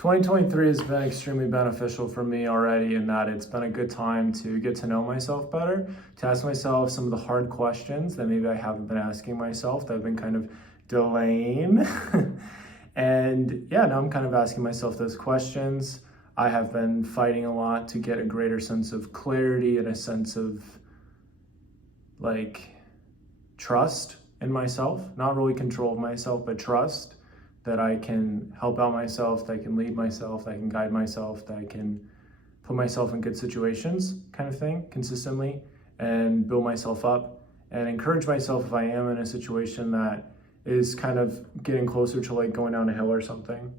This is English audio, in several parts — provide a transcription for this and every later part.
2023 has been extremely beneficial for me already in that it's been a good time to get to know myself better, to ask myself some of the hard questions that maybe I haven't been asking myself, that I've been kind of delaying. And yeah, now I'm kind of asking myself those questions. I have been fighting a lot to get a greater sense of clarity and a sense of like trust in myself, not really control of myself, but trust that I can help out myself, that I can lead myself, that I can guide myself, that I can put myself in good situations kind of thing consistently and build myself up and encourage myself if I am in a situation that is kind of getting closer to like going down a hill or something.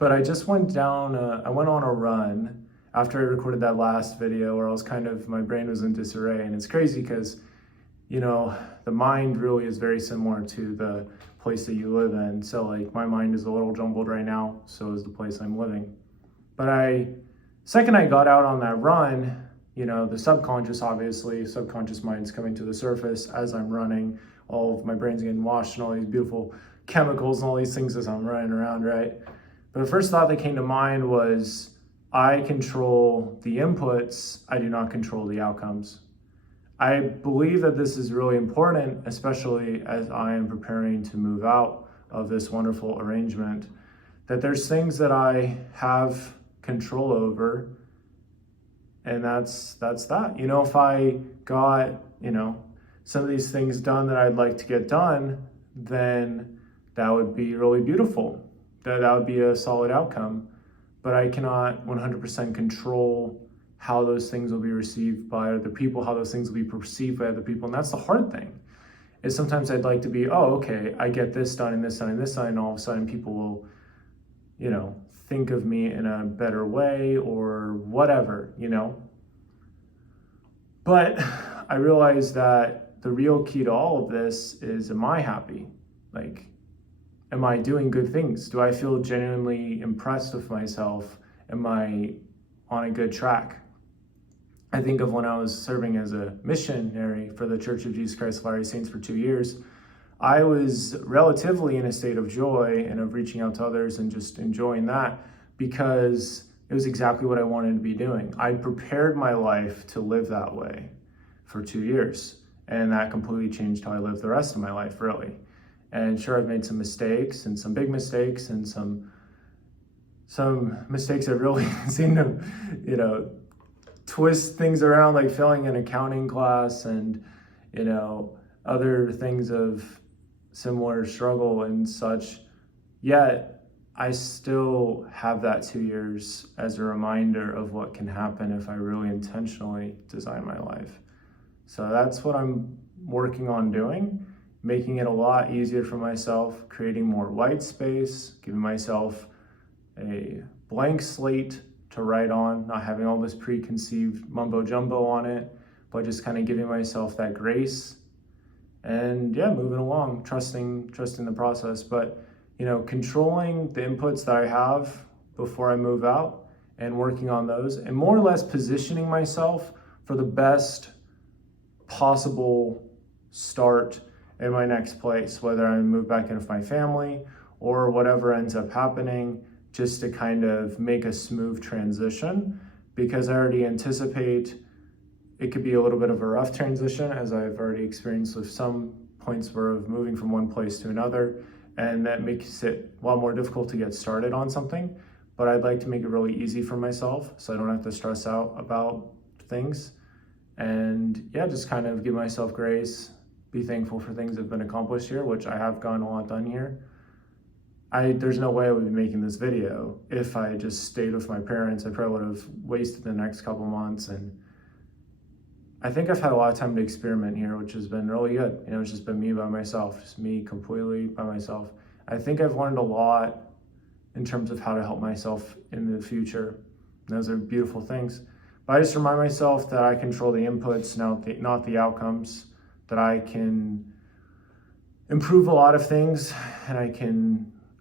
But I just went on a run after I recorded that last video where I was my brain was in disarray. And it's crazy because, the mind really is very similar to the place that you live in. So like my mind is a little jumbled right now, so is the place I'm living. But second I got out on that run, the subconscious mind's coming to the surface as I'm running. All of my brain's getting washed and all these beautiful chemicals and all these things as I'm running around, right? But the first thought that came to mind was, I control the inputs, I do not control the outcomes. I believe that this is really important, especially as I am preparing to move out of this wonderful arrangement, that there's things that I have control over, and that's that. If I got, some of these things done that I'd like to get done, then that would be really beautiful. That would be a solid outcome. But I cannot 100% control how those things will be received by other people, how those things will be perceived by other people. And that's the hard thing, is sometimes I'd like to be, okay, I get this done and this done and this done, and all of a sudden people will, think of me in a better way or whatever, But I realized that the real key to all of this is, am I happy? Like, am I doing good things? Do I feel genuinely impressed with myself? Am I on a good track? I think of when I was serving as a missionary for the Church of Jesus Christ of Latter-day Saints for 2 years. I was relatively in a state of joy and of reaching out to others and just enjoying that because it was exactly what I wanted to be doing. I prepared my life to live that way for 2 years, and that completely changed how I live the rest of my life, really. And sure, I've made some mistakes and some big mistakes and some mistakes that really seem to, twist things around, like failing an accounting class and, other things of similar struggle and such. Yet I still have that 2 years as a reminder of what can happen if I really intentionally design my life. So that's what I'm working on doing, making it a lot easier for myself, creating more white space, giving myself a blank slate to write on, not having all this preconceived mumbo jumbo on it, but just kind of giving myself that grace and moving along, trusting the process. But, controlling the inputs that I have before I move out and working on those and more or less positioning myself for the best possible start in my next place, whether I move back in with my family or whatever ends up happening, just to kind of make a smooth transition, because I already anticipate it could be a little bit of a rough transition, as I've already experienced with some points of moving from one place to another, and that makes it a lot more difficult to get started on something. But I'd like to make it really easy for myself so I don't have to stress out about things. And just kind of give myself grace, be thankful for things that have been accomplished here, which I have gotten a lot done here. There's no way I would be making this video if I just stayed with my parents. I probably would have wasted the next couple months. And I think I've had a lot of time to experiment here, which has been really good. It's just been me by myself, just me completely by myself. I think I've learned a lot in terms of how to help myself in the future. And those are beautiful things. But I just remind myself that I control the inputs, not the outcomes, that I can improve a lot of things, and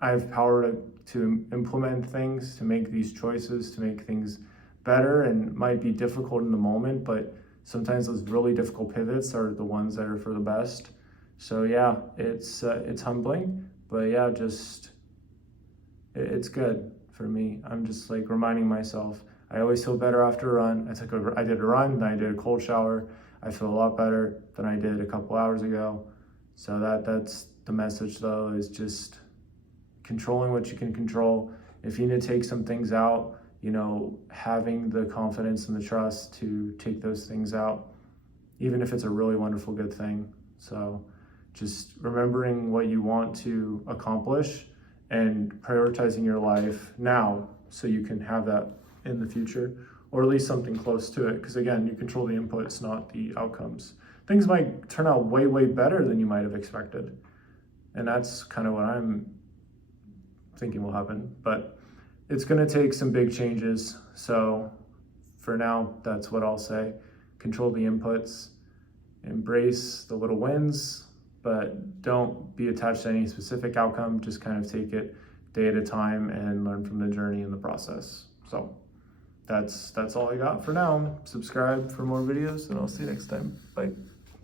I have power to implement things, to make these choices, to make things better. And it might be difficult in the moment, but sometimes those really difficult pivots are the ones that are for the best. So it's humbling, but it's good. for me. I'm just like reminding myself, I always feel better after a run. I did a run, then I did a cold shower. I feel a lot better than I did a couple hours ago. So that's the message though, is just controlling what you can control. If you need to take some things out, having the confidence and the trust to take those things out, even if it's a really wonderful, good thing. So just remembering what you want to accomplish and prioritizing your life now so you can have that in the future, or at least something close to it. Because again, you control the inputs, not the outcomes. Things might turn out way, way better than you might have expected. And that's kind of what I'm thinking will happen. But it's going to take some big changes. So for now, that's what I'll say. Control the inputs, embrace the little wins, but don't be attached to any specific outcome. Just kind of take it day at a time and learn from the journey and the process. So that's all I got for now. Subscribe for more videos, and I'll see you next time. Bye.